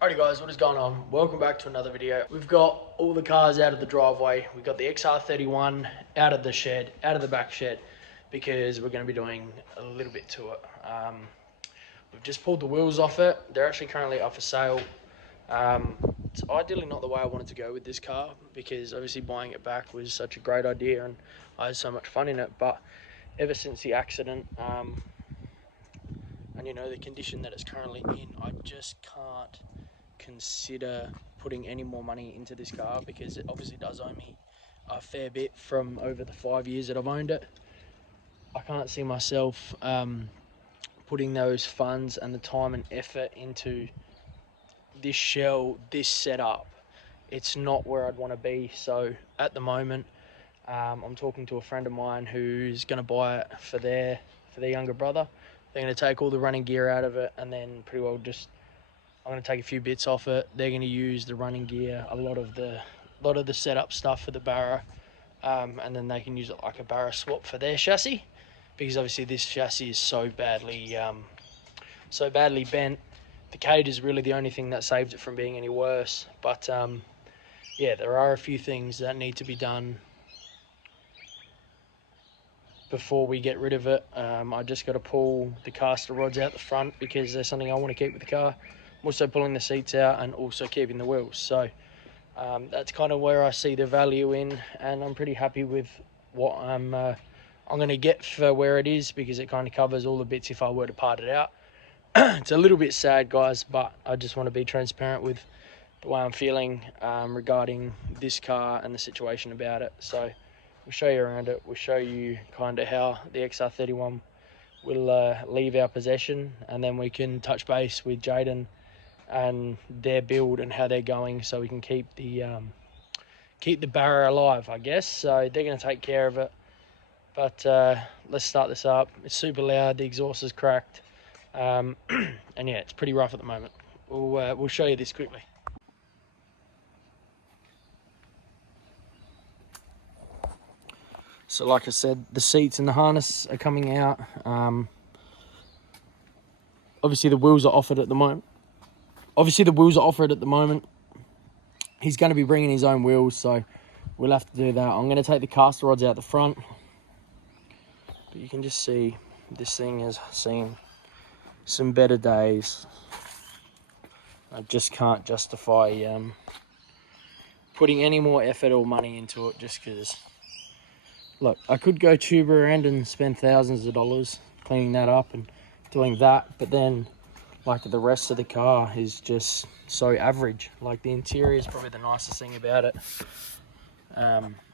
Alrighty guys, what is going on? Welcome back to another video. We've got all the cars out of the driveway. We've got the XR31 out of the shed, out of the back shed, because we're going to be doing a little bit to it. We've just pulled the wheels off it. They're actually currently up for sale. It's ideally not the way I wanted to go with this car, because obviously buying it back was such a great idea and I had so much fun in it. But ever since the accident, and you know, the condition that it's currently in, I just can't consider putting any more money into this car, because it obviously does owe me a fair bit from over the 5 years that I've owned it. I can't see myself putting those funds and the time and effort into this shell, this setup. It's not where I'd want to be. So at the moment, I'm talking to a friend of mine who's going to buy it for their younger brother. They're going to take all the running gear out of it, and then pretty well just, I'm going to take a few bits off it. They're going to use the running gear, a lot of the setup stuff for the Barra, and then they can use it like a Barra swap for their chassis, because obviously this chassis is so badly bent. The cage is really the only thing that saved it from being any worse. But yeah, there are a few things that need to be done before we get rid of it. I just got to pull the caster rods out the front, because there's something I want to keep with the car. I'm also pulling the seats out and also keeping the wheels. So that's kind of where I see the value in, and I'm pretty happy with what I'm going to get for where it is, because it kind of covers all the bits if I were to part it out. It's a little bit sad, guys, but I just want to be transparent with the way I'm feeling regarding this car and the situation about it. So we'll show you around it. We'll show you kind of how the XR31 will leave our possession, and then we can touch base with Jaden and their build and how they're going, so we can keep the Barra alive, I guess. So they're going to take care of it. But let's start this up. It's super loud. The exhaust is cracked. And yeah, it's pretty rough at the moment. We'll show you this quickly. So like I said, the seats and the harness are coming out. Obviously the wheels are offered at the moment. He's going to be bringing his own wheels, so we'll have to do that. I'm going to take the caster rods out the front, but you can just see this thing has seen some better days. I just can't justify putting any more effort or money into it, just because, look, I could go tube around and spend thousands of dollars cleaning that up and doing that, but then like the rest of the car is just so average. Like the interior is probably the nicest thing about it.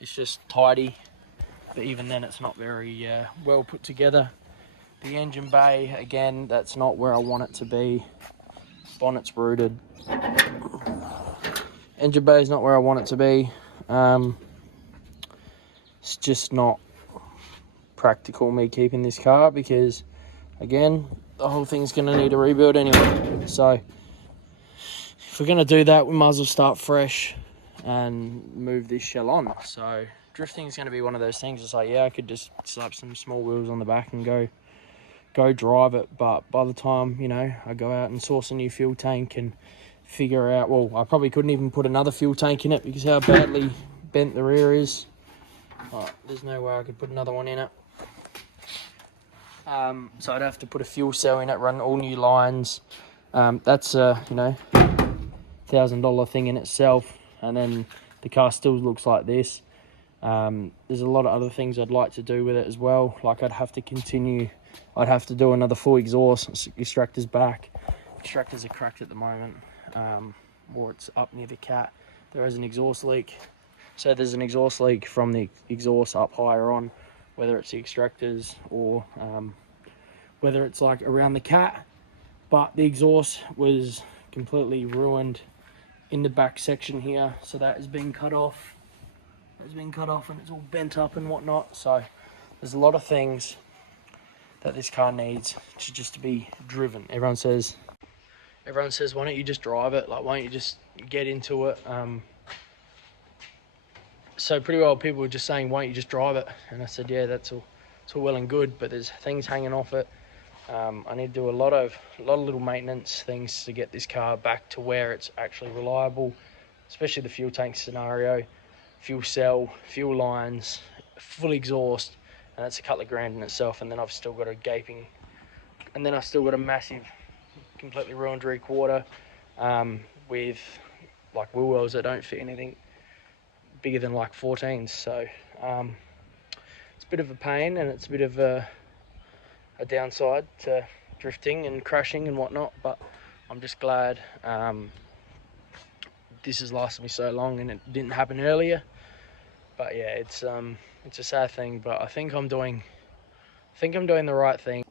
It's just tidy, but even then it's not very well put together. The engine bay, again, that's not where I want it to be. Bonnet's rooted. Engine bay is not where I want it to be. It's just not practical, me keeping this car, because again, the whole thing's going to need a rebuild anyway. So if we're going to do that, we might as well start fresh and move this shell on. So drifting is going to be one of those things. It's like, yeah, I could just slap some small wheels on the back and go drive it, but by the time, you know, I go out and source a new fuel tank and figure out, well, I probably couldn't even put another fuel tank in it because how badly bent the rear is. Oh, there's no way I could put another one in it. So I'd have to put a fuel cell in it, run all new lines. That's a, you know, $1,000 thing in itself, and then the car still looks like this. There's a lot of other things I'd like to do with it as well. Like I'd have to do another full exhaust. Extractor's back. Extractors are cracked at the moment, or it's up near the cat. There is an exhaust leak. So there's an exhaust leak from the exhaust up higher on, whether it's the extractors or whether it's like around the cat. But the exhaust was completely ruined in the back section here, so that has been cut off. It's been cut off and it's all bent up and whatnot. So there's a lot of things that this car needs to be driven. Everyone says, why don't you just drive it? Like, why don't you just get into it? So pretty well people were just saying, why don't you just drive it? And I said, yeah, that's all well and good, but there's things hanging off it. I need to do a lot of little maintenance things to get this car back to where it's actually reliable, especially the fuel tank scenario, fuel cell, fuel lines, full exhaust, and that's a couple of grand in itself. And then I've still got a massive, completely ruined rear quarter, with like wheel wells that don't fit anything bigger than like 14s. So it's a bit of a pain, and it's a bit of a downside to drifting and crashing and whatnot, but I'm just glad this has lasted me so long and it didn't happen earlier. But yeah, it's a sad thing, but I think I'm doing the right thing.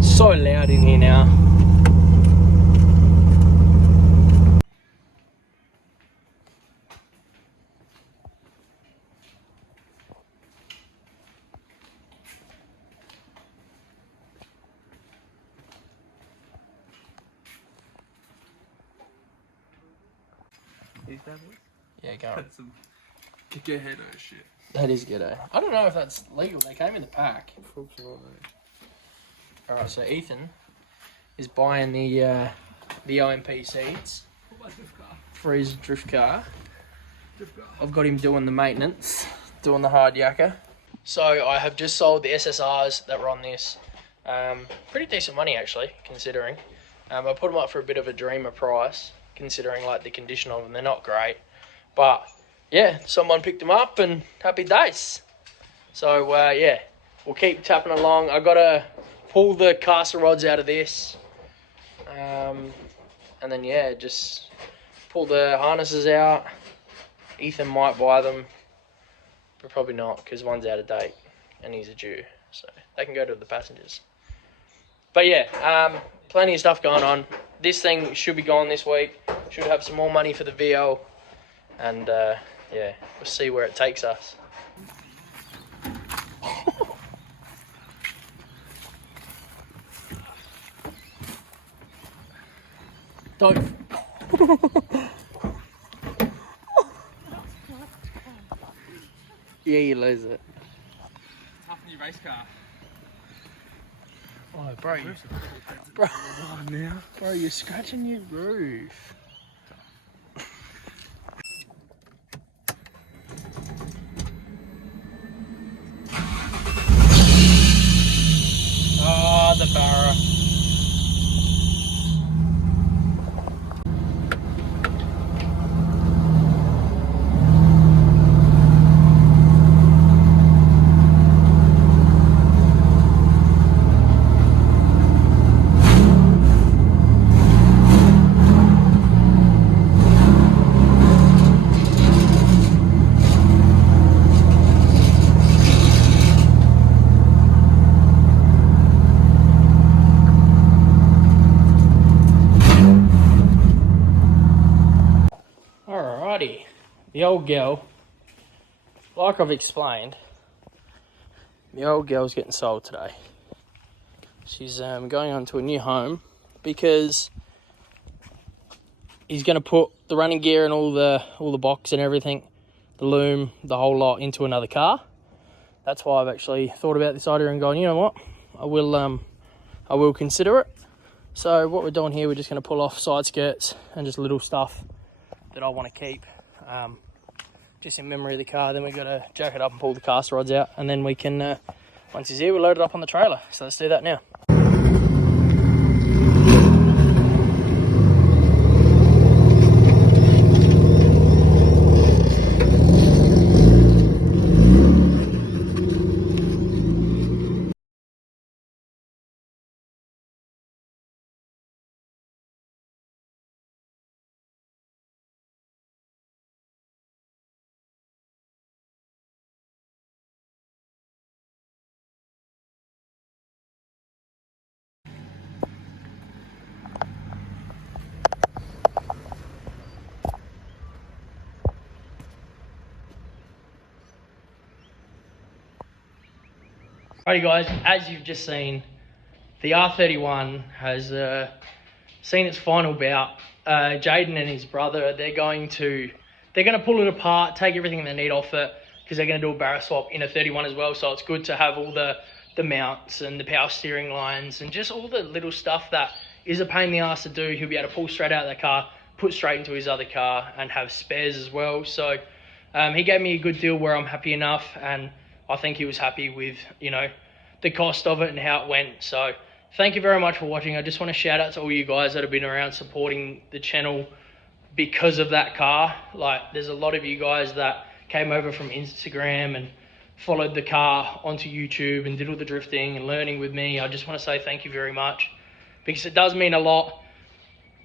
So loud in here now. Is that it? Yeah, go on. That's some ghetto shit. That is ghetto. I don't know if that's legal. They came in the pack. Alright, so Ethan is buying the OMP seats for his drift car. I've got him doing the maintenance, doing the hard yakka. So I have just sold the SSRs that were on this. Pretty decent money actually, considering. I put them up for a bit of a dreamer price, considering like the condition of them. They're not great, but yeah, someone picked them up and happy days. So yeah, we'll keep tapping along. I gotta pull the caster rods out of this, and then yeah, just pull the harnesses out. Ethan might buy them, but probably not, because one's out of date and he's a Jew, so they can go to the passengers. But yeah, plenty of stuff going on. This thing should be gone this week. Should have some more money for the VL, and yeah, we'll see where it takes us. Don't. Yeah, you lose it. Tough new race car. Oh, bro. Bro, you're scratching your roof. Ah, the barra. Alrighty, the old girl, like I've explained, the old girl's getting sold today. She's going on to a new home because he's going to put the running gear and all the box and everything, the loom, the whole lot into another car. That's why I've actually thought about this idea and gone, you know what, I will consider it. So what we're doing here, we're just going to pull off side skirts and just little stuff that I want to keep, just in memory of the car. Then we've got to jack it up and pull the caster rods out, and then we can, once he's here, we'll load it up on the trailer. So let's do that now. Alrighty guys, as you've just seen, the R31 has seen its final bout. Jaden and his brother, they're going to pull it apart, take everything they need off it, because they're going to do a barra swap in a 31 as well. So it's good to have all the mounts and the power steering lines and just all the little stuff that is a pain in the ass to do. He'll be able to pull straight out of the car, put straight into his other car, and have spares as well. So he gave me a good deal where I'm happy enough, and I think he was happy with, you know, the cost of it and how it went. So thank you very much for watching. I just want to shout out to all you guys that have been around supporting the channel because of that car. Like, there's a lot of you guys that came over from Instagram and followed the car onto YouTube and did all the drifting and learning with me. I just want to say thank you very much, because it does mean a lot.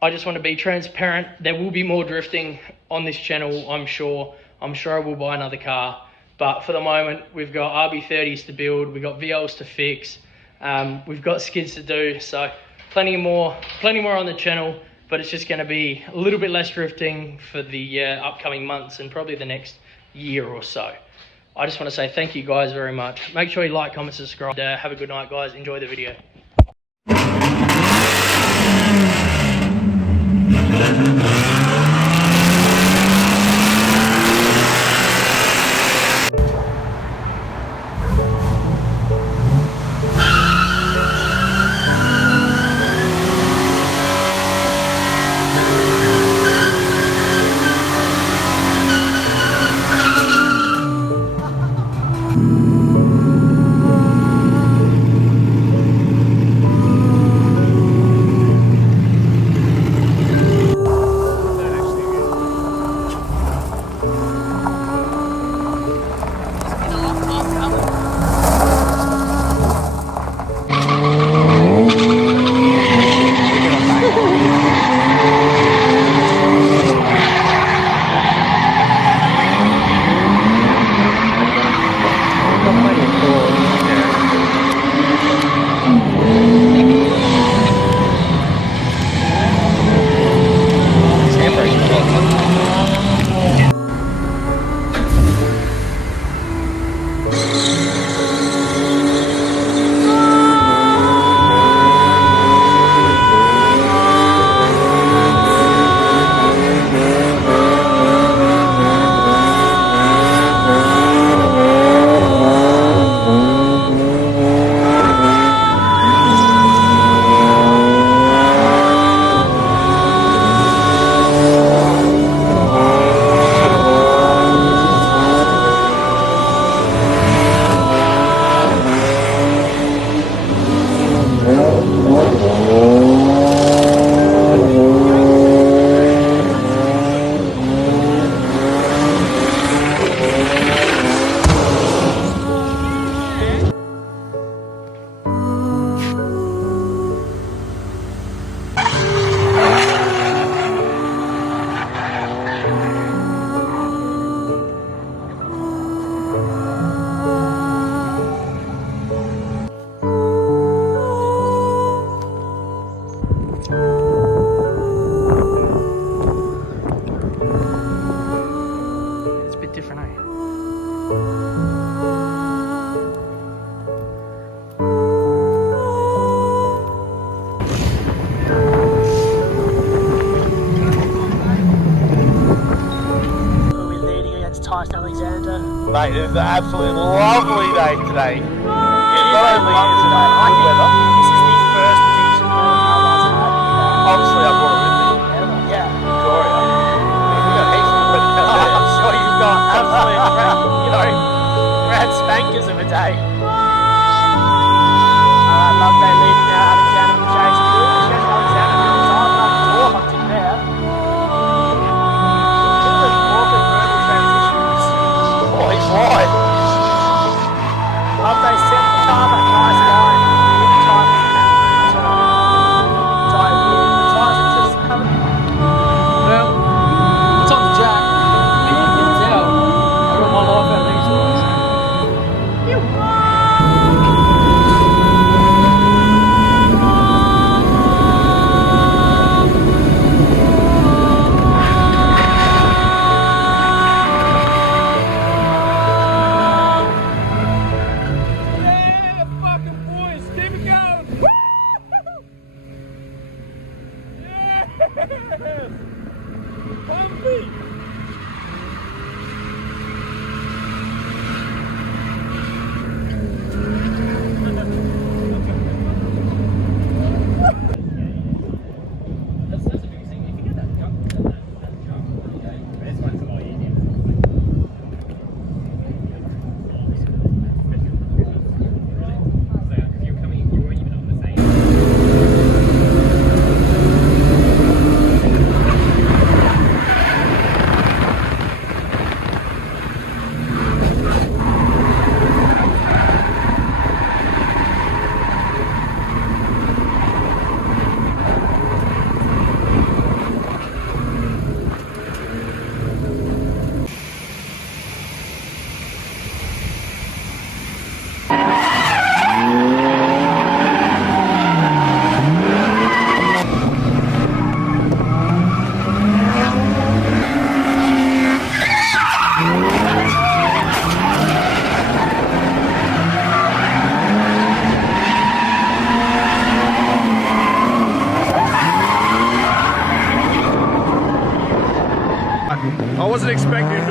I just want to be transparent. There will be more drifting on this channel, I'm sure. I'm sure I will buy another car. But for the moment, we've got RB30s to build, we've got VLs to fix, we've got skids to do. So plenty more on the channel, but it's just going to be a little bit less drifting for the upcoming months and probably the next year or so. I just want to say thank you guys very much. Make sure you like, comment, subscribe. Have a good night, guys. Enjoy the video. Mate, it's an absolutely lovely day today. Not only is it good weather, This is the first prediction I've had. obviously I brought it with me. Yeah. Victoria. We've got heaps of weather down there. I'm sure you've got absolute, grand spankers of a day. Alright, Loveday leading now. Alexander and Chase. Good. Alexander doing his arm up tour hunting there. Look at the awkward verbal transitions. Oh, he's wide. Loveday set the car back nice line. In time to dive in. Tyres are just having. Well, it's on the jack. You can tell. I got my life out of these ones. wasn't expecting